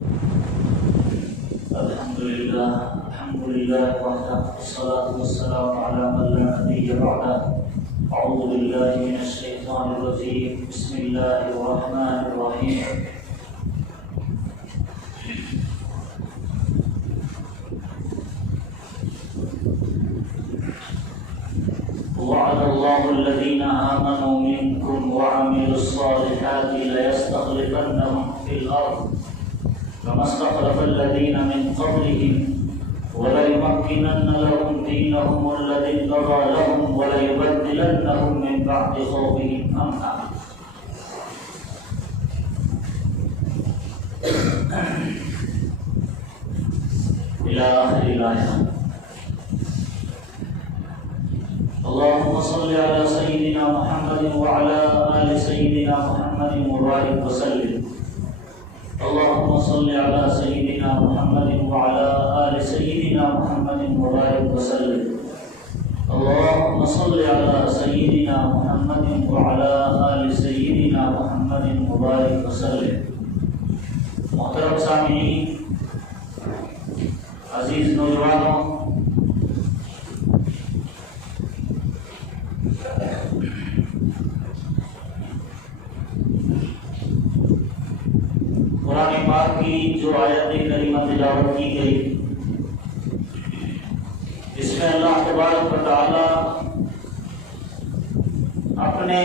الحمد لله وحده والصلاة والسلام على من لا نبي بعده. أعوذ بالله من الشيطان الرجيم. بسم الله الرحمن الرحيم. وعد الله الذين آمنوا منكم وعملوا الصالحات ليستخلفنهم في الأرض كما استخلف الذين من قبلهم وليمكنن لهم دينهم الذي ارتضى لهم وليبدلنهم من بعد خوفهم أمنا. إلى آخر الآية. اللهم صل على سيدنا محمد وعلى آل سيدنا محمد وبارك وسلم. اللهم صل على سيدنا محمد وعلى آل سيدنا محمد وبارك وسلم. اللهم صل على سيدنا محمد وعلى آل سيدنا محمد وبارك وسلم. محترم سامعین، عزیز نوجوانوں، قرآن پاک کی جو آیت کریمہ تلاوت کی گئی، اس میں اللہ تبارک و تعالی اپنے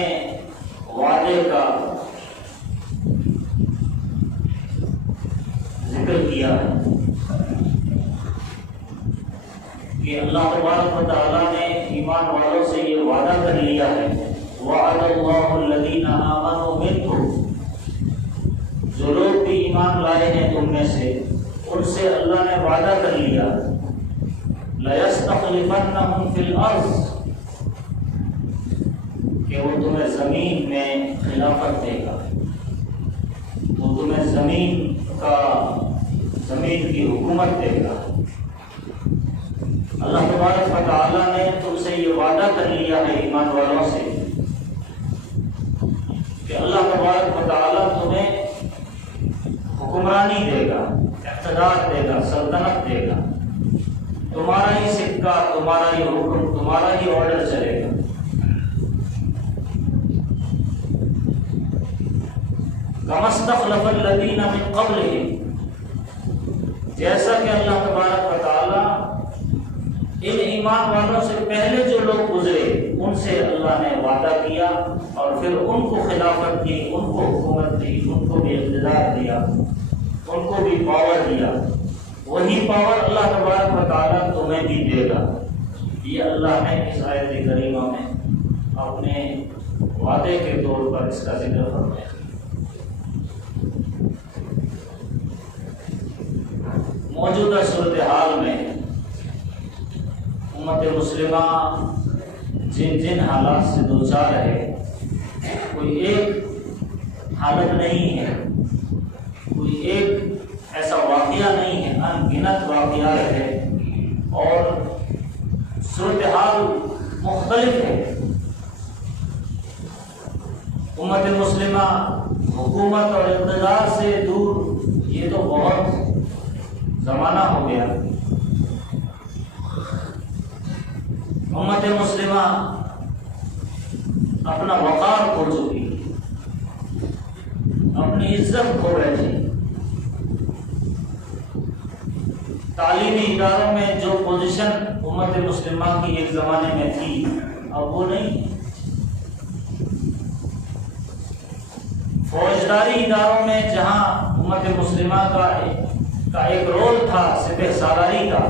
وعدے کا ذکر کیا ہے کہ اللہ تبارک و تعالی نے ایمان والوں سے یہ وعدہ کر لیا ہے، وعد اللہ الذین آمنوا منکم، جو لوگ بھی ایمان لائے ہیں تم میں سے، ان سے اللہ نے وعدہ کر لیا، لَيَسْتَخْلِفَنَّهُمْ فِي الْأَرْضِ، کہ وہ تمہیں زمین میں خلافت دے گا، وہ تمہیں زمین کی حکومت دے گا۔ اللہ تبارک و تعالیٰ نے تم سے یہ وعدہ کر لیا ہے ایمان والوں سے کہ اللہ تبارک و تعالیٰ تمہیں حکمرانی دے گا، اقتدار دے گا، سلطنت دے گا، تمہارا ہی سکہ، تمہارا ہی حکم، تمہارا ہی آرڈر چلے گا۔ كما استخلف الذین من قبلہم، جیسا کہ اللہ تبارک و تعالی ان ایمان والوں سے پہلے جو لوگ گزرے ان سے اللہ نے وعدہ کیا اور پھر ان کو خلافت دی، ان کو حکومت دی، ان کو بھی اقتدار دیا، ان کو بھی پاور دیا۔ وہی پاور اللہ تبارک و تعالیٰ تمہیں بھی دے گا۔ یہ اللہ نے اس آیت کریمہ میں اپنے وعدے کے طور پر اس کا ذکر فرمایا۔ موجودہ صورتحال میں امت مسلمہ جن حالات سے دوچار ہے، کوئی ایک حالت نہیں ہے، کوئی ایک ایسا واقعہ نہیں ہے، ان گنت واقعات ہے اور صورتحال مختلف ہے۔ امت مسلمہ حکومت اور اقتدار سے دور یہ تو بہت زمانہ ہو گیا۔ امت مسلمہ اپنا وقار کھو چکی، اپنی عزت کھو بیٹھی۔ تعلیمی اداروں میں جو پوزیشن امت مسلمہ کی ایک زمانے میں تھی اب وہ نہیں۔ فوجداری اداروں میں جہاں امت مسلمہ کا ایک رول تھا سپہ سالاری کا،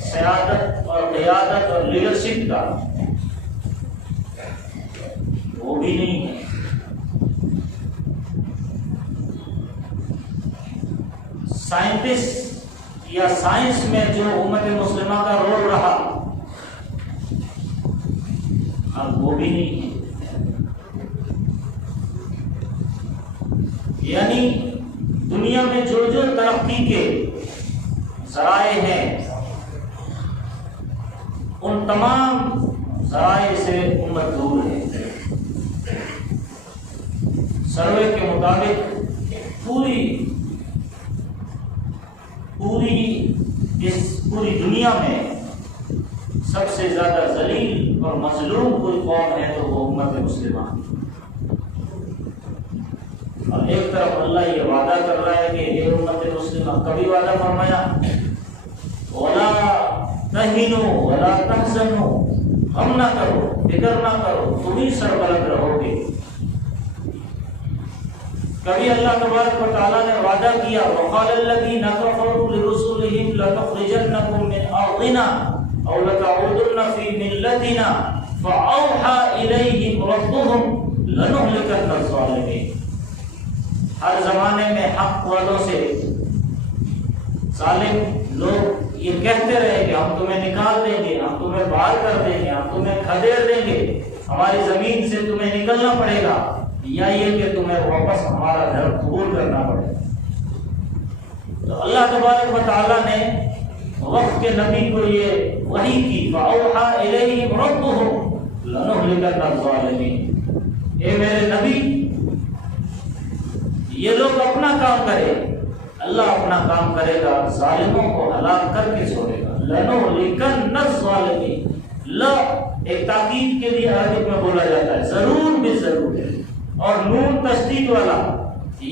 سیادت اور قیادت اور لیڈرشپ کا، وہ بھی نہیں ہے۔ سائنٹسٹ یا سائنس میں جو امت مسلمہ کا رول رہا اب وہ بھی نہیں ہے۔ یعنی دنیا میں جو ترقی کے ذرائع ہیں ان تمام ذرائع سے امت دور ہے۔ سروے کے مطابق پوری پوری دنیا میں سب سے زیادہ ذلیل اور مظلوم کوئی قوم ہے تو وہ امت مسلمہ. اور ایک طرف اللہ یہ وعدہ کر رہا ہے کہ اے امت مسلمہ، کبھی وعدہ فرمایا وَلَا تَهِنُوا وَلَا تَحْزَنُوا، غم نہ کرو، فکر نہ کرو، تم ہی سربلند رہو گے. کبھی اللہ تبارک و تعالیٰ نے وعدہ کیا وَقَالَ الَّذِينَ كَفَرُوا لِرُسُلِهِمْ لَتُخْرِجَنَّكُم مِّنْ أَرْضِنَا أَوْ لَتَعُودُنَّ فِي مِلَّتِنَا فَأَوْحَىٰ إِلَيْهِمْ رَبُّهُمْ لَنُهْلِكَنَّ الظَّالِمِينَ. ہر زمانے میں حق والوں سے ظالم لوگ یہ کہتے رہے کہ ہم تمہیں نکال دیں گے، ہم تمہیں باہر کر دیں گے، ہم تمہیں کھدیر دیں گے، ہماری زمین سے تمہیں نکلنا پڑے گا، یا یہ کہ تمہیں واپس ہمارا گھر قبول کرنا پڑے گا. تو اللہ تبارک و تعالیٰ نے وقت کے نبی کو یہ وحی کی فَأَوْحَىٰ إِلَيْهِمْ رَبُّهُمْ لَنُهْلِكَنَّ الظَّالِمِينَ. اے میرے نبی، یہ لوگ اپنا کام کرے، اللہ اپنا کام کرے گا، ظالموں کو ہلاک کر کے چھوڑے گا. لَنُهْلِكَنَّ الظَّالِمِينَ. لا ایک تاکید کے لیے عربی میں بولا جاتا ہے، ضرور بھی ضرور ہے، اور نون تشدید والا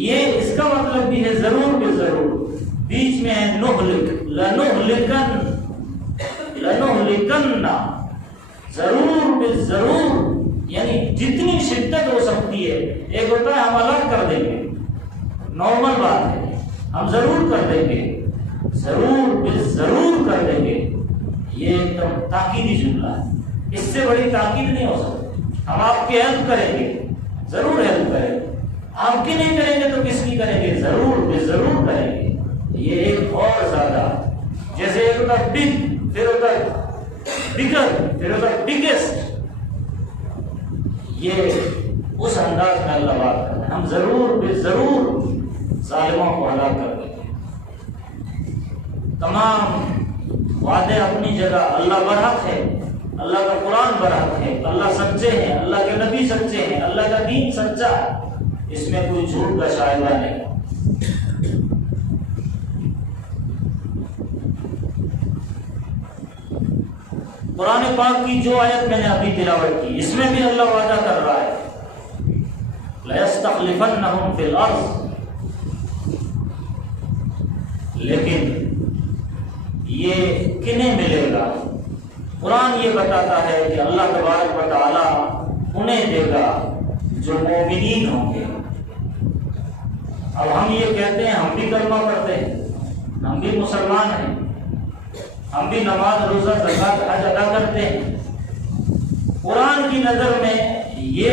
یہ اس کا مطلب بھی ہے ضرور بھی ضرور. بیچ میں ہے نہلک، لنہلکن، لنہلکن، ضرور بھی ضرور، یعنی جتنی شدت ہو سکتی ہے. ایک ہوتا ہے ہم ہلاک کر دیں گے، نارمل بات ہے، ہم ضرور کر دیں گے، ضرور بھی ضرور کر دیں گے، یہ ایک دم تاکیدی جملہ ہے. اس سے بڑی تاکید نہیں ہو سکتی. ہم آپ کی ہیلپ کریں گے، ضرور ہیلپ کریں گے. آپ کی نہیں کریں گے تو کس کی کریں گے؟ ضرور بھی ضرور کریں گے. یہ ایک اور زیادہ، جیسے ایک ہوتا ہے بگ، پھر ہوتا ہے بگر، پھر ہوتا ہے بگیسٹ. یہ اس انداز میں اللہ بات کر رہے ہیں، ہم ضرور بھی ضرور ظالموں کو ہلاک کر دیں گے. تمام وعدے اپنی جگہ، اللہ برحق ہے، اللہ کا قرآن برحق ہے، اللہ سچے ہیں، اللہ کے نبی سچے ہیں، اللہ کا دین سچا ہے، اس میں کوئی جھوٹ کا شائبہ نہیں. قرآن پاک کی جو آیت میں نے ابھی تلاوت کی، اس میں بھی اللہ وعدہ کر رہا ہے لَيَسْتَخْلِفَنَّهُمْ فِي الْأَرْضِ. لیکن یہ کنہیں ملے گا؟ قرآن یہ بتاتا ہے کہ اللہ تبارک و تعالیٰ انہیں دے گا جو مومنین ہوں گے. اب ہم یہ کہتے ہیں، ہم بھی کلمہ پڑھتے ہیں، ہم بھی مسلمان ہیں، ہم بھی نماز روزہ زکات حج ادا کرتے ہیں. قرآن کی نظر میں یہ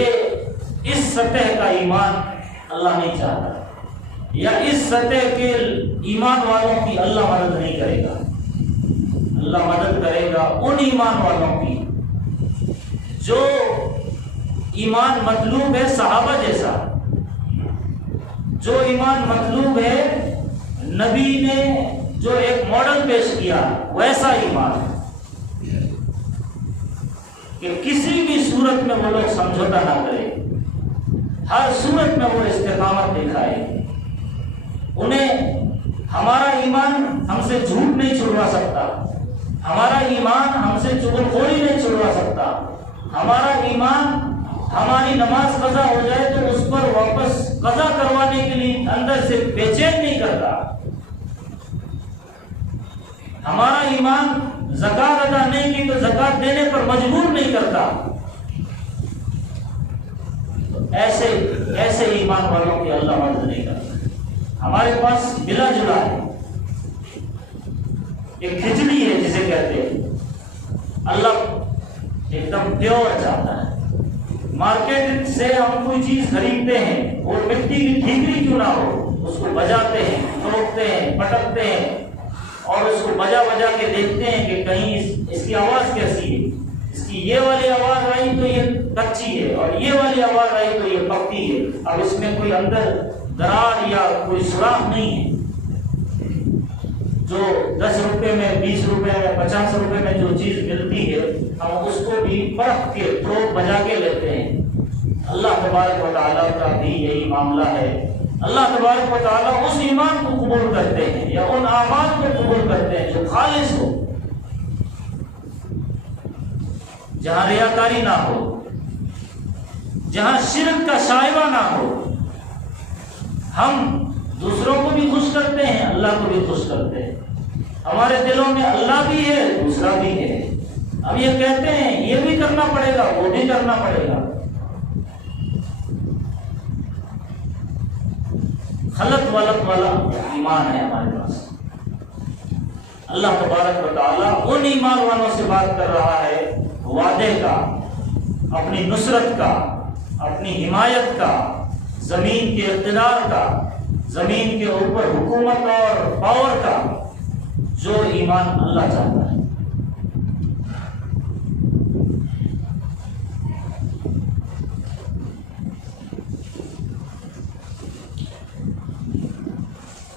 اس سطح کا ایمان اللہ نہیں چاہتا، یا اس سطح کے ایمان والوں کی اللہ مدد نہیں کرے گا. اللہ مدد کرے گا ان ایمان والوں کی جو ایمان مطلوب ہے صحابہ جیسا، جو ایمان مطلوب ہے نبی نے جو ایک ماڈل پیش کیا ویسا ایمان کہ کسی بھی صورت میں وہ لوگ سمجھوتا نہ کرے، ہر صورت میں وہ استقامت دکھائے. انہیں ہمارا ایمان ہم سے جھوٹ نہیں چھڑوا سکتا، ہمارا ایمان ہم سے چغل خوری نہیں چھڑوا سکتا. ہمارا ایمان ہماری نماز قضا ہو جائے تو اس پر واپس قضا کروانے کے لیے اندر سے بے چین نہیں کرتا. ہمارا ایمان زکات ادا نہیں کی تو زکات دینے پر مجبور نہیں کرتا. ایسے ایمان والوں کی اللہ مدد نہیں کرتا. ہمارے پاس ملا جلا ہے، ایک کھچڑی ہے جسے کہتے ہیں، اللہ ایک دم پیور چاہتا ہے. مارکیٹ سے ہم کوئی چیز خریدتے ہیں، وہ مٹی کی ٹھیکری کیوں نہ ہو، اس کو بجاتے ہیں، ٹوکتے ہیں، پٹکتے ہیں، اور اس کو بجا بجا کے دیکھتے ہیں کہ کہیں اس کی آواز کیسی ہے. اس کی یہ والی آواز آئی تو یہ کچی ہے، اور یہ والی آواز آئی تو یہ پکی ہے. اب اس میں کوئی اندر درار یا کوئی سوراخ نہیں ہے. جو 10 روپے میں، 20 روپے میں، 50 روپے میں جو چیز ملتی ہے ہم اس کو بھی پرکھ کے ٹھوک بجا کے لیتے ہیں. اللہ تبارک و تعالیٰ کا بھی یہی معاملہ ہے. اللہ تبارک و تعالیٰ اس ایمان کو قبول کرتے ہیں یا ان اعمال کو خالص ہو، جہاں ریاکاری نہ ہو، جہاں شرک کا شائبہ نہ ہو۔ ہم دوسروں کو بھی خوش کرتے ہیں، اللہ کو بھی خوش کرتے ہیں، ہمارے دلوں میں اللہ بھی ہے، دوسرا بھی ہے۔ اب یہ کہتے ہیں یہ بھی کرنا پڑے گا، وہ بھی کرنا پڑے گا۔ خلط ولط والا ایمان ہے ہمارے پاس۔ اللہ تبارک و تعالیٰ ان ایمان والوں سے بات کر رہا ہے وعدے کا، اپنی نصرت کا، اپنی حمایت کا، زمین کے اقتدار کا، زمین کے اوپر حکومت اور پاور کا، جو ایمان اللہ چاہتا ہے۔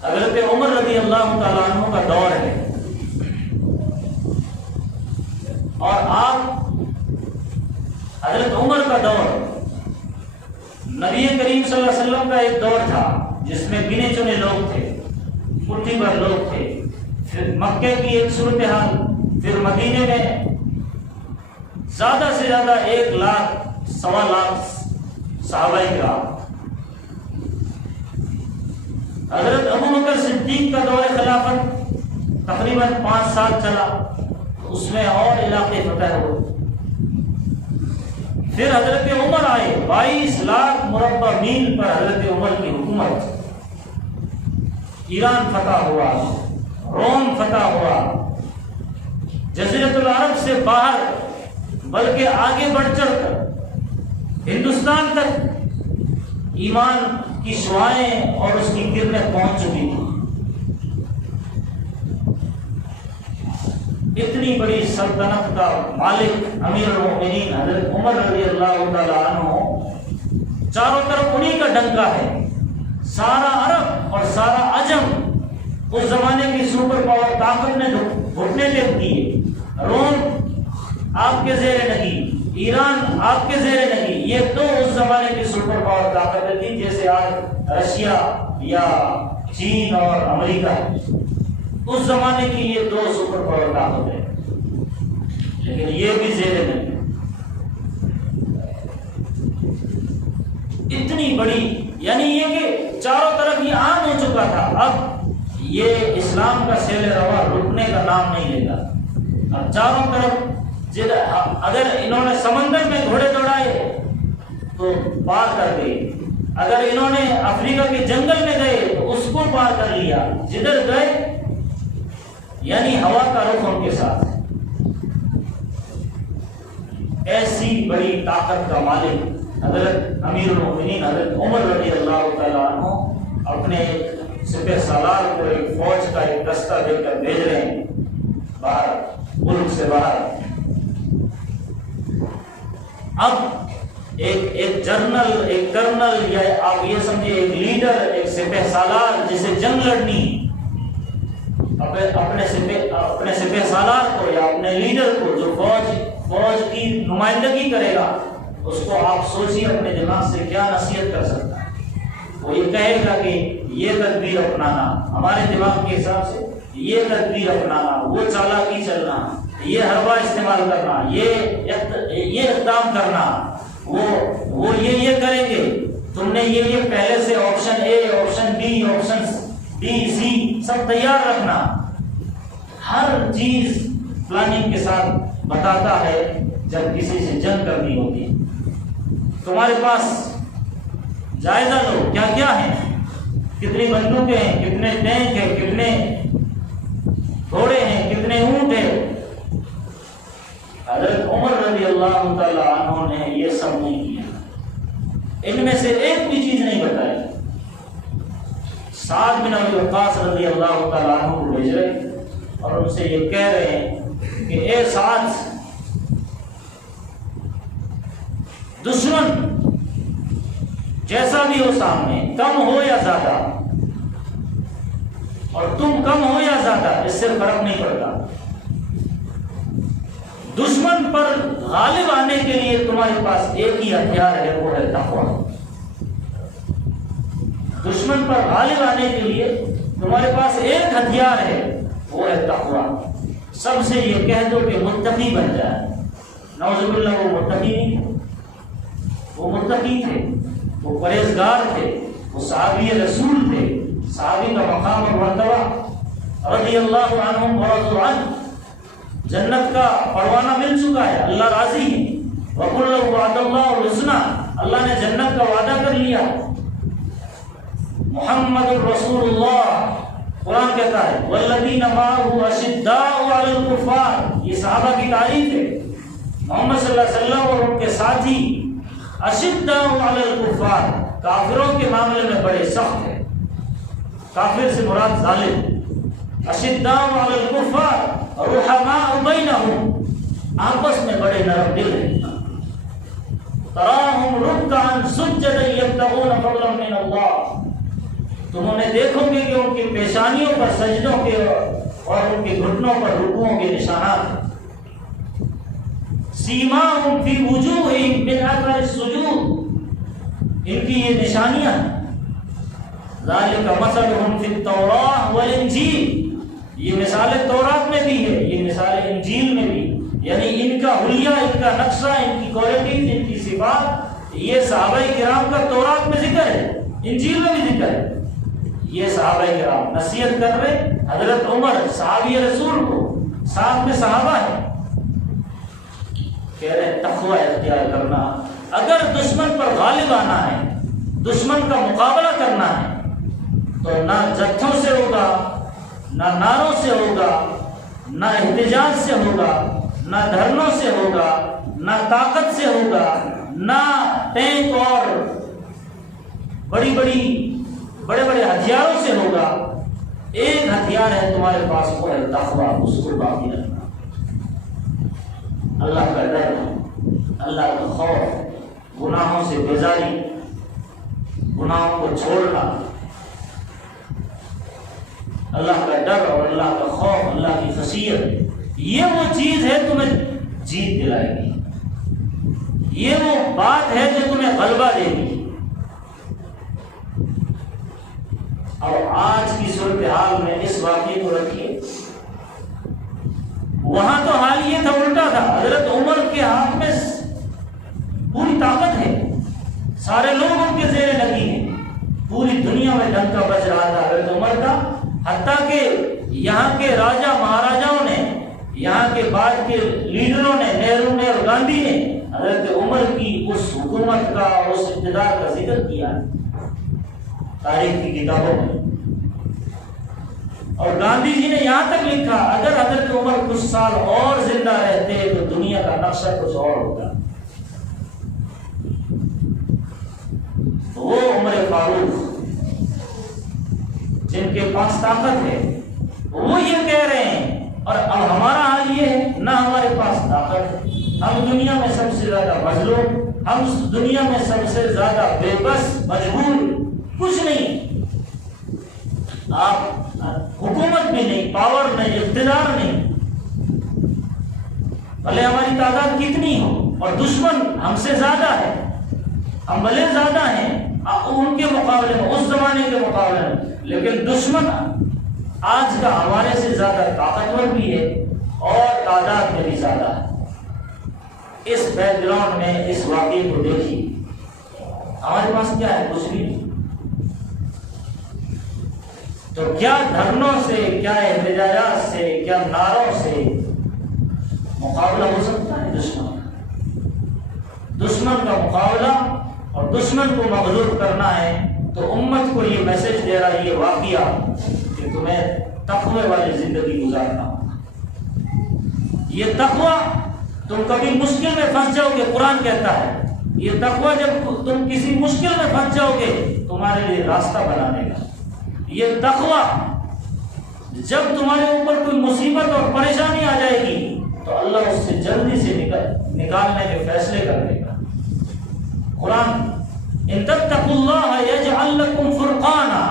حضرت عمر رضی اللہ تعالیٰ عنہ کا دور ہے، اور آپ حضرت عمر کا دور نبی کریم صلی اللہ علیہ وسلم کا ایک دور تھا جس میں گنے چنے لوگ تھے، مٹھی بھر لوگ تھے۔ پھر مکے کی ایک صورتحال، پھر مدینے میں زیادہ سے زیادہ 1 لاکھ سوا لاکھ صحابہ کرام۔ حضرت ابو بکر صدیق کا دور خلافت تقریباً 5 سال چلا، اس میں اور علاقے فتح ہوئے۔ پھر حضرت عمر آئے، 22 لاکھ مربع میل پر حضرت عمر کی حکومت۔ ایران فتح ہوا، روم فتح ہوا، جزیرۃ العرب سے باہر بلکہ آگے بڑھ چڑھ کر ہندوستان تک ایمان کی شعاعیں اور اس کی کرنیں پہنچ چکی تھی۔ اتنی بڑی سلطنت کا مالک امیر المؤمنین حضرت عمر رضی اللہ تعالیٰ عنہ، چاروں طرف انہی کا ڈنکا ہے۔ سارا عرب اور سارا عجم اس زمانے کی سپر پاور طاقت نے گھٹنے ٹیک دیے۔ روم آپ کے زیر نہیں، ایران آپ کے زیر نہیں، یہ تو اس زمانے کی سپر پاور طاقت تھی جیسے آج رشیا یا چین اور امریکہ ہے۔ اس زمانے کی یہ 2 سپر پاور طاقت ہے، لیکن یہ بھی زیر نہیں۔ اتنی بڑی، یعنی یہ کہ چاروں طرف یہ عام ہو چکا تھا، اب یہ اسلام کا سیل روا رکنے کا نام نہیں لے گا۔ اب چاروں طرف اگر انہوں نے سمندر میں گھوڑے دوڑائے تو پار کر گئے، اگر انہوں نے افریقہ کے جنگل میں گئے تو اس کو پار کر لیا، جدھر گئے یعنی ہوا کا رخ ان کے ساتھ۔ ایسی بڑی طاقت کا مالک حضرت امیر المؤمنین حضرت عمر رضی اللہ تعالیٰ عنہ اپنے سپہ سالار کو ایک فوج کا ایک دستہ دے کر بھیج رہے ہیں باہر، ملک سے باہر۔ اب ایک جنرل، ایک کرنل، یا آپ یہ سمجھے ایک لیڈر، ایک سپہ سالار جسے جنگ لڑنی، اپنے سپہ سالار کو یا اپنے لیڈر کو جو فوج کی نمائندگی کرے گا، اس کو آپ سوچیے اپنے دماغ سے کیا نصیحت کر سکتا ہے۔ وہ یہ کہے گا کہ یہ تدبیر اپنانا، ہمارے دماغ کے حساب سے یہ تدبیر اپنانا، وہ چالاکی چلنا، یہ حربہ استعمال کرنا، یہ اقدام کرنا، وہ یہ کریں گے، تم نے یہ پہلے سے آپشن اے، آپشن بی، آپشن ڈی، سی سب تیار رکھنا۔ ہر چیز پلاننگ کے ساتھ بتاتا ہے جب کسی سے جنگ کرنی ہوتی ہے۔ تمہارے پاس جائزہ لو، کیا کیا ہے، کتنی بندوقیں ہیں، کتنے ٹینک ہیں، کتنے گھوڑے ہیں، کتنے اونٹ ہیں۔ حضرت عمر رضی اللہ تعالیٰ عنہ نے یہ سب نہیں کیا، ان میں سے ایک بھی چیز نہیں بتائی۔ سعد بن ابی وقاص رضی اللہ تعالیٰ عنہ کو بھیج رہے اور ان سے یہ کہہ رہے ہیں کہ اے سعد، دشمن جیسا بھی ہو سامنے، کم ہو یا زیادہ، اور تم کم ہو یا زیادہ، اس سے فرق نہیں پڑتا۔ دشمن پر غالب آنے کے لیے تمہارے پاس ایک ہی ہتھیار ہے، وہ ہے تقویٰ۔ دشمن پر غالب آنے کے لیے تمہارے پاس ایک ہتھیار ہے، وہ ہے تقویٰ۔ سب سے یہ کہہ دو کہ متقی بن جائے۔ نعوذ باللہ وہ متقی نہیں تھے، وہ متقی تھے، وہ پرہیزگار تھے، وہ صحابی رسول تھے۔ صحابی کا مقام اور مرتبہ رضی اللہ عنہم ورضوا عنہ، جنت کا پروانہ مل چکا ہے، اللہ راضی ہے۔ وَقُلْ وَعَدَ اللَّهُ الْحُسْنَىٰ، اللہ نے جنت کا وعدہ کر لیا۔ محمد الرسول اللہ، قرآن کہتا ہے وَالَّذِينَ مَعَهُ أَشِدَّاءُ عَلَى الْكُفَّارِ، یہ صحابہ کی تعریف ہے۔ محمد صلی اللہ علیہ وسلم اور ان کے ساتھی أَشِدَّاءُ عَلَى الْكُفَّارِ، کافروں کے معاملے میں بڑے سخت ہیں۔ کافر سے مراد ظالم۔ أَشِدَّاءُ عَلَى الْكُفَّارِ رُحَمَاءُ بَيْنَهُمْ، آپس میں بڑے نرم دل ہیں۔ تَرَاهُمْ رُكَّعًا سُجَّدًا يَبْتَغُونَ فَضْلًا مِّنَ اللَّهِ، تم انہیں دیکھو گے کہ ان کی پیشانیوں پر سجدوں کے اور ان کے گھٹنوں پر رکوعوں کے نشانات ہیں۔ سیماہم فی وجوہہم من اثر السجود، ان کی یہ نشانیاں ہیں۔ ذالک مثلہم فی التوراۃ والانجیل، یہ مثال تورات میں بھی ہے، یہ مثال انجیل میں بھی، یعنی ان کا حلیہ، ان کا نقشہ، ان کی کوالٹیز، ان کی صفات، یہ صحابہ کرام کا تورات میں ذکر ہے، انجیل میں بھی ذکر ہے۔ یہ صحابہ کرام نصیحت کر رہے، حضرت عمر صحابی رسول کو، ساتھ میں صحابہ ہیں، کہہ رہے تقوی اختیار کرنا۔ اگر دشمن پر غالب آنا ہے، دشمن کا مقابلہ کرنا ہے، تو نہ جتھوں سے ہوگا، نہ نعروں سے ہوگا، نہ احتجاج سے ہوگا، نہ دھرنوں سے ہوگا، نہ طاقت سے ہوگا، نہ ٹینک اور بڑے بڑے ہتھیاروں سے ہوگا۔ ایک ہتھیار ہے تمہارے پاس، وہ ہے تقویٰ، اس کو باقی رکھنا، اللہ کا ڈر، اللہ کا خوف، گناہوں سے بیزاری، گناہوں کو چھوڑنا۔ اللہ کا ڈر اور اللہ کا خوف، اللہ کی خشیت، یہ وہ چیز ہے تمہیں جیت دلائے گی، یہ وہ بات ہے جو تمہیں غلبہ دے گی۔ اور آج کی صورتحال میں اس واقعے کو رکھیے، وہاں تو حال یہ تھا، الٹا تھا۔ حضرت عمر کے ہاتھ میں پوری طاقت ہے، سارے لوگ ان کے زیر لگی ہیں، پوری دنیا میں ڈنکا بج رہا تھا حضرت عمر کا، حتیٰ کہ یہاں کے راجا مہاراجاؤں نے، یہاں کے بعد کے لیڈروں نے، نہرو نے اور گاندھی نے حضرت عمر کی اس حکومت کا، اس اقتدار کا ذکر کیا تاریخ کی کتابوں میں۔ اور گاندھی جی نے یہاں تک لکھا اگر حضرت عمر کچھ سال اور زندہ رہتے تو دنیا کا نقشہ کچھ اور ہوتا۔ وہ عمر فاروق جن کے پاس طاقت ہے، وہ یہ کہہ رہے ہیں، اور اب ہمارا حال یہ ہے، نہ ہمارے پاس طاقت ہے، ہم دنیا میں سب سے زیادہ مظلوم، ہم دنیا میں سب سے زیادہ بے بس، مجبور، کچھ نہیں، آپ حکومت بھی نہیں، پاور نہیں، اقتدار نہیں، بھلے ہماری تعداد کتنی ہو اور دشمن ہم سے زیادہ ہے، ہم بھلے زیادہ ہیں ان کے مقابلے میں، اس زمانے کے مقابلے میں، لیکن دشمن آج کا ہمارے سے زیادہ طاقتور بھی ہے اور تعداد میں بھی زیادہ ہے۔ اس بیک گراؤنڈ میں اس واقعے کو دیکھیے، ہمارے پاس کیا ہے؟ کچھ بھی نہیں۔ تو کیا دھرنوں سے، کیا احتجاجات سے، کیا نعروں سے مقابلہ ہو سکتا ہے دشمن کا؟ دشمن کا مقابلہ اور دشمن کو مغلوب کرنا ہے تو امت کو یہ میسج دے رہا ہے یہ واقعہ کہ تمہیں تقوی والی زندگی گزارنا ہوگا۔ یہ تقوی، تم کبھی مشکل میں پھنس جاؤ گے، قرآن کہتا ہے یہ تقوی جب تم کسی مشکل میں پھنس جاؤ گے تمہارے لیے راستہ بنا دے گا۔ یہ تقوی جب تمہارے اوپر کوئی مصیبت اور پریشانی آ جائے گی تو اللہ اس سے جلدی سے نکالنے کے فیصلے کر دے گا۔ قرآن ان تتقوا اللہ یجعل لکم فرقانا،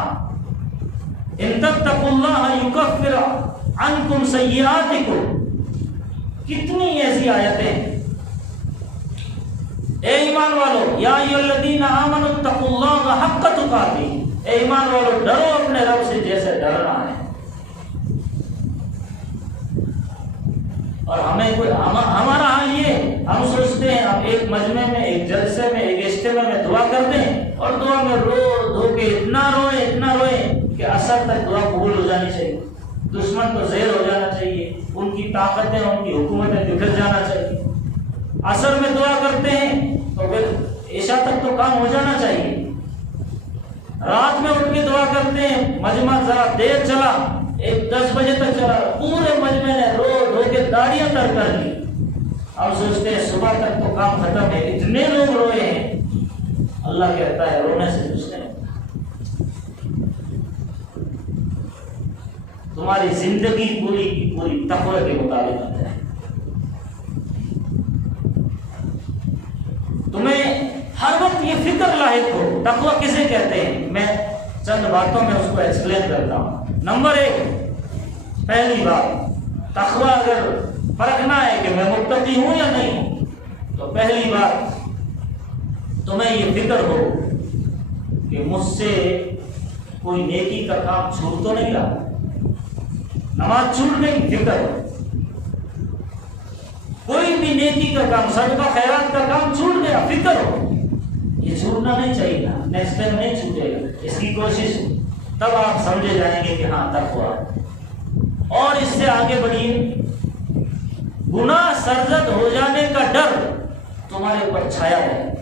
ان تتقوا اللہ یکفر عنکم سیئاتکم، کتنی ایسی آیتیں ہیں۔ اے ایمان والو، یا ایھا الذین آمنوا اتقوا اللہ حق تقاتہ، اے ایمان والو ڈرو اپنے رب سے جیسے ڈرنا ہے۔ اور ہمیں کوئی ہمارا حال یہ، ہم سوچتے ہیں ہم ایک مجمع میں، ایک جلسے میں، ایک اجتماع میں دعا کر دیں اور دعا میں رو دھو کے اتنا روئیں کہ اثر تک دعا قبول ہو جانی چاہیے، دشمن کو زہر ہو جانا چاہیے، ان کی طاقتیں، ان کی حکومتیں بکھر جانا چاہیے۔ اثر میں دعا کرتے ہیں تو پھر عشاء تک تو کام ہو جانا چاہیے۔ رات میں اٹھ کے دعا کرتے ہیں، مجمع ذرا دیر چلا، 10 بجے تک چلا، پورے مجمع نے رو دھو کے داڑیاں تر کر لی، اب سوچتے ہیں صبح تک تو کام ختم ہے، اتنے لوگ روئے ہیں۔ اللہ کہتا ہے رونے سے کچھ نہیں، تمہاری زندگی پوری کی پوری تقوی کے مطابق ہے۔ تمہیں ہر وقت یہ فکر لاحق ہو، تقوی کسے کہتے ہیں؟ میں چند باتوں میں اس کو ایکسپلین کرتا ہوں۔ نمبر 1، پہلی بات، تقوی اگر پرکھنا ہے کہ میں متقی ہوں یا نہیں ہوں، تو پہلی بات تمہیں یہ فکر ہو کہ مجھ سے کوئی نیکی کا کام چھوٹ تو نہیں رہا، نماز چھوٹ گئی، فکر ہو، کوئی بھی نیکی کا کام، صدقہ خیرات کا کام چھوٹ گیا، فکر ہو، یہ چھوٹنا نہیں چاہیے، نیکسٹ ٹائم نہیں چھوٹے گا، اس کی کوشش، تب آپ سمجھے جائیں گے کہ ہاں تقویٰ۔ اور اس سے آگے بڑھیے، گناہ سرزد ہو جانے کا ڈر تمہارے اوپر چھایا ہے،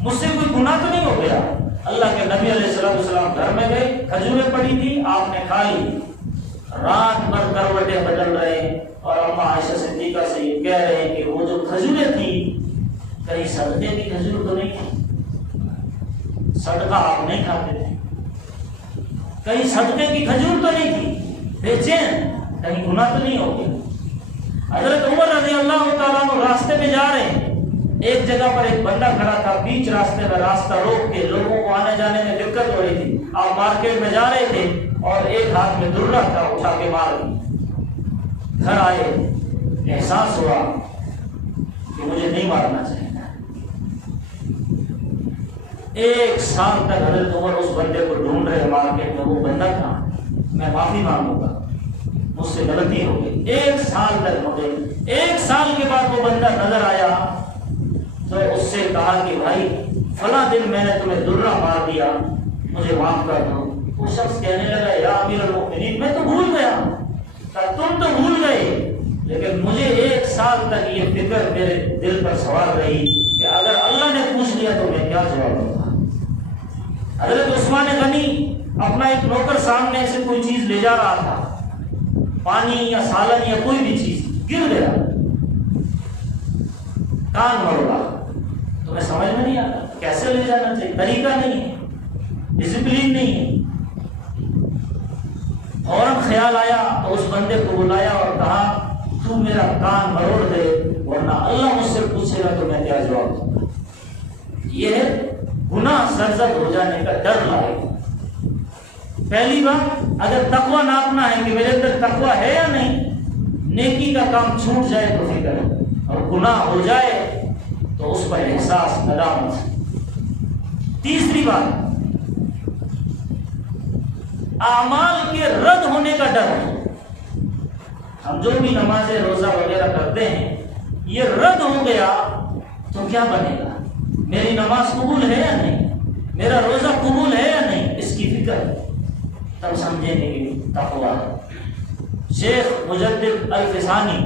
مجھ سے کوئی گناہ تو نہیں ہو گیا۔ اللہ کے نبی علیہ السلام گھر میں گئے، کھجوریں پڑی تھی، آپ نے کھا لی، رات بھر کروٹیں بدل رہے ہیں، اور اماں عائشہ صدیقہ سے یہ کہہ رہے ہیں کہ وہ جو کھجوریں تھیں کہیں صدقے کی کھجور تو نہیں تھی، صدقہ آپ نہیں کھاتے تھے، کہیں صدقے کی کھجور تو نہیں تھی، بے چین، کہیں گناہ تو نہیں ہو گیا۔ حضرت عمر رضی اللہ تعالیٰ عنہ راستے میں جا رہے ہیں، ایک جگہ پر ایک بندہ کھڑا تھا، بیچ راستے میں راستہ روک کے، لوگوں کو آنے جانے میں دقت ہو رہی تھی، آپ مارکیٹ میں جا رہے تھے اور ایک ہاتھ میں درہ تھا، اٹھا کے مار دی۔ گھر آئے، احساس ہوا کہ مجھے نہیں مارنا چاہیے۔ 1 سال تک حضرت عمر اس بندے کو ڈھونڈ رہے مارکیٹ میں، وہ بندہ تھا، میں معافی مانگوں گا، مجھ سے غلطی ہو گئی۔ 1 سال تک ہو گئی، 1 سال کے بعد وہ بندہ نظر آیا تو اس سے کہا کہ بھائی فلاں دن میں نے تمہیں درہ مار دیا، مجھے معاف کر دو۔ وہ شخص کہنے لگا یا امیر المؤمنین میں تو بھول گیا، تم تو بھول گئے، لیکن مجھے 1 سال تک یہ فکر میرے دل پر سوار رہی کہ اگر اللہ نے پوچھ لیا تو میں کیا جواب دوں گا۔ حضرت عثمان غنی اپنا ایک نوکر سامنے سے کوئی چیز لے جا رہا تھا، پانی یا سالن یا کوئی بھی چیز، گر گیا، کان مروڑا، تمہیں سمجھ میں نہیں آتا کیسے لے جانا چاہیے، طریقہ نہیں ہے، ڈسپلین نہیں ہے۔ فوراً خیال آیا تو اس بندے کو بلایا اور کہا تو میرا کان مروڑ دے ورنہ اللہ مجھ سے پوچھے گا تو میں کیا جواب دوں گا۔ یہ ہے گناہ سرزد ہو جانے کا ڈر لائے۔ پہلی بات، اگر تقویٰ ناپنا ہے کہ میرے اندر تقویٰ ہے یا نہیں، نیکی کا کام چھوٹ جائے تو فکر ہے، اور گناہ ہو جائے تو اس پر احساس، ندامت۔ تیسری بات، اعمال کے رد ہونے کا ڈر ہے۔ ہم جو بھی نمازیں روزہ وغیرہ کرتے ہیں، یہ رد ہو گیا تو کیا بنے گا؟ میری نماز قبول ہے یا نہیں، میرا روزہ قبول ہے یا نہیں، اس کی فکر ہے، تب سمجھیں گے کہ تقویٰ ہے۔ شیخ مجدد الفسانی،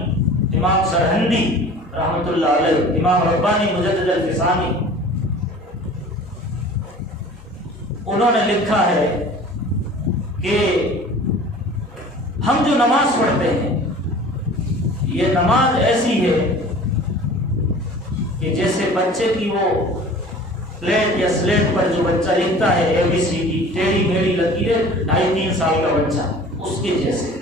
امام سرہندی رحمۃ اللہ علیہ، امام ربانی مجدد الفسانی، انہوں نے لکھا ہے کہ ہم جو نماز پڑھتے ہیں یہ نماز ایسی ہے کہ جیسے بچے کی وہ پلیٹ یا سلیٹ پر جو بچہ لکھتا ہے ABC کی ٹیڑھی میڑھی لکیریں، 2.5-3 سال کا بچہ، اس کے جیسے،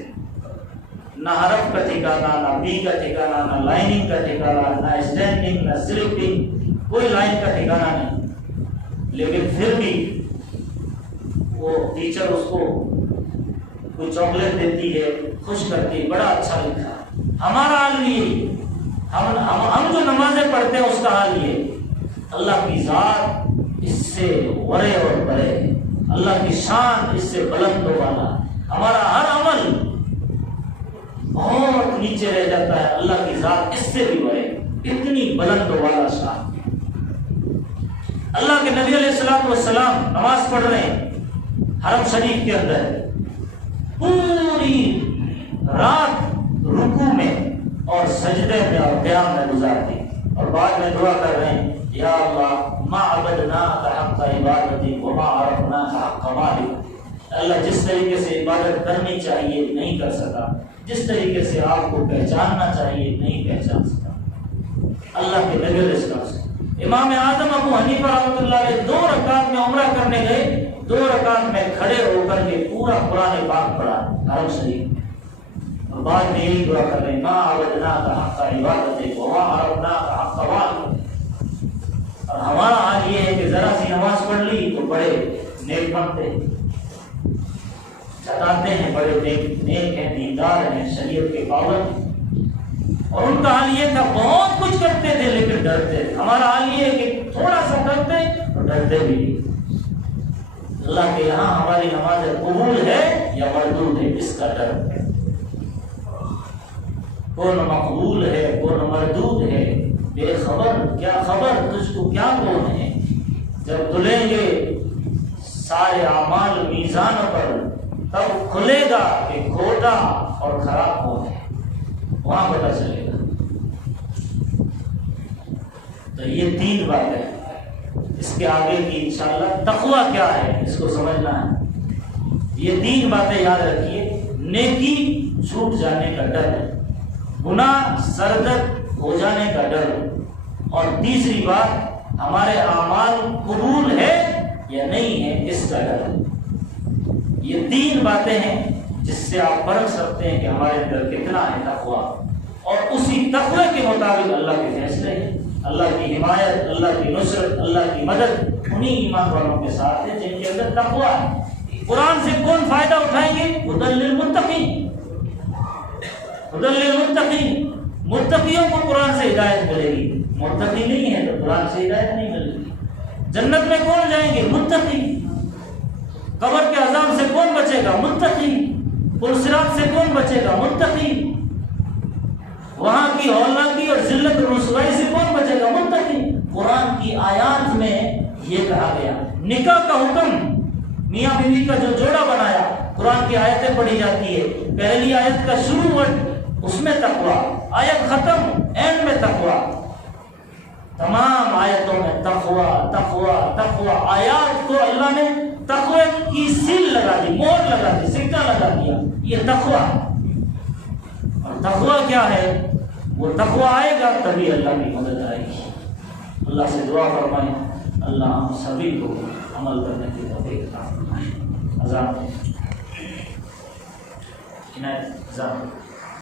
نہ حرف کا ٹھکانا، نہ بی کا ٹھکانا، نہ لائننگ کا ٹھکانا، نہ اسٹینڈنگ، نہ سلپنگ، کوئی لائن کا ٹھکانا نہیں۔ لیکن پھر بھی وہ ٹیچر اس کو کوئی چاکلیٹ دیتی ہے، خوش کرتی ہے، بڑا اچھا لکھا۔ ہمارا حال یہی، ہم جو نمازیں پڑھتے ہیں اس کا حال یہ، اللہ کی ذات اس سے ورے اور بڑے، اللہ کی شان اس سے بلند و بالا، ہمارا ہر عمل بہت نیچے رہ جاتا ہے، اللہ کی ذات اس سے بھی بڑے، اتنی بلند والا شان۔ اللہ کے نبی علیہ السلام نماز پڑھ رہے ہیں حرم شریف کے اندر، پوری رات رکوع میں اور سجدے میں اور قیام میں گزار دی، اور بعد میں دعا کر رہے ہیں یا اللہ ما عبدناک حق عبادتی وما عرفناک حق مالک۔ اللہ جس طریقے سے عبادت کرنی چاہیے نہیں کر سکا، جس طریقے سے آپ کو پہچاننا چاہیے نہیں پہچان سکا۔ اللہ کے نبی علیہ السلام، امام اعظم ابو حنیفہ رحمۃ اللہ علیہ 2 رکعت میں عمرہ کرنے گئے، 2 رکعت میں کھڑے ہو کر کے پورا قرآن پاک پڑھا حرم شریف، اور بعد میں یہی دعا کر رہے ہیں ما عبدناک حق عبادتی وما عرفناک حق مالک۔ اور ہمارا حال یہ ہے کہ ذرا سی نماز پڑھ لی تو بڑے نیک بنتے، چٹاتے ہیں، بڑے نیک ہیں، دیندار ہیں، شریعت کے پابند، اور ان کا حال یہ تھا بہت کچھ کرتے تھے لیکن ڈرتے تھے۔ ہمارا حال یہ ہے کہ تھوڑا سا کرتے اور ڈرتے بھی نہیں۔ اللہ کے یہاں ہماری نماز قبول ہے یا مردود ہے، اس کا ڈر ہے۔ کون مقبول ہے کون مردود ہے، بے خبر کیا خبر تجھ کو کیا کون ہے۔ جب تلیں گے سارے اعمال میزان پر تب کھلے گا کہ کھوٹا اور خراب کون ہے، وہاں پتہ چلے گا۔ تو یہ 3 باتیں، اس کے آگے کی انشاءاللہ تقویٰ کیا ہے اس کو سمجھنا ہے۔ یہ 3 باتیں یاد رکھیے، نیکی چھوٹ جانے کا ڈر، گناہ سرزد ہو جانے کا ڈر، اور تیسری بات ہمارے اعمال قبول ہے یا نہیں ہے اس کا ڈر۔ یہ 3 باتیں ہیں جس سے آپ پرکھ سکتے ہیں کہ ہمارے اندر کتنا ہے تقویٰ، اور اسی تقوی کے مطابق اللہ کے فیصلے ہیں، اللہ کی حمایت، اللہ کی نصرت، اللہ کی مدد انہی ایمان والوں کے ساتھ ہے جن کے اندر تقویٰ ہے۔ قرآن سے کون فائدہ اٹھائیں گے؟ ہدی للمتقین، ہدی للمتقین، متقیوں کو قرآن سے ہدایت ملے گی، متقی نہیں ہے تو قرآن سے ہدایت نہیں ملے گی۔ جنت میں کون جائیں گے؟ متقی۔ قبر کے عذاب سے کون بچے گا؟ متقی۔ پرصراط سے کون بچے گا؟ متقی۔ وہاں کی ہولناکی اور ذلت اور رسوائی سے کون بچے گا؟ متقی۔ قرآن کی آیات میں یہ کہا گیا۔ نکاح کا حکم، میاں بیوی کا جو جوڑا بنایا، قرآن کی آیتیں پڑھی جاتی ہے، پہلی آیت کا شروع ورڈ اس میں تقویٰ، آیت ختم اینڈ میں تقویٰ، تمام آیتوں میں تقویٰ تقویٰ تقویٰ۔ آیات کو اللہ نے تقوی کی سیل لگا دی، مہر لگا دی، سکہ لگا دیا، یہ تقویٰ۔ اور تقویٰ کیا ہے؟ وہ تقویٰ آئے گا تبھی اللہ کی مدد آئے گی۔ اللہ سے دعا فرمائیں اللہ ہم سبھی کو عمل کرنے کی توفیق عطا فرمائے۔ اذان عنایت اذان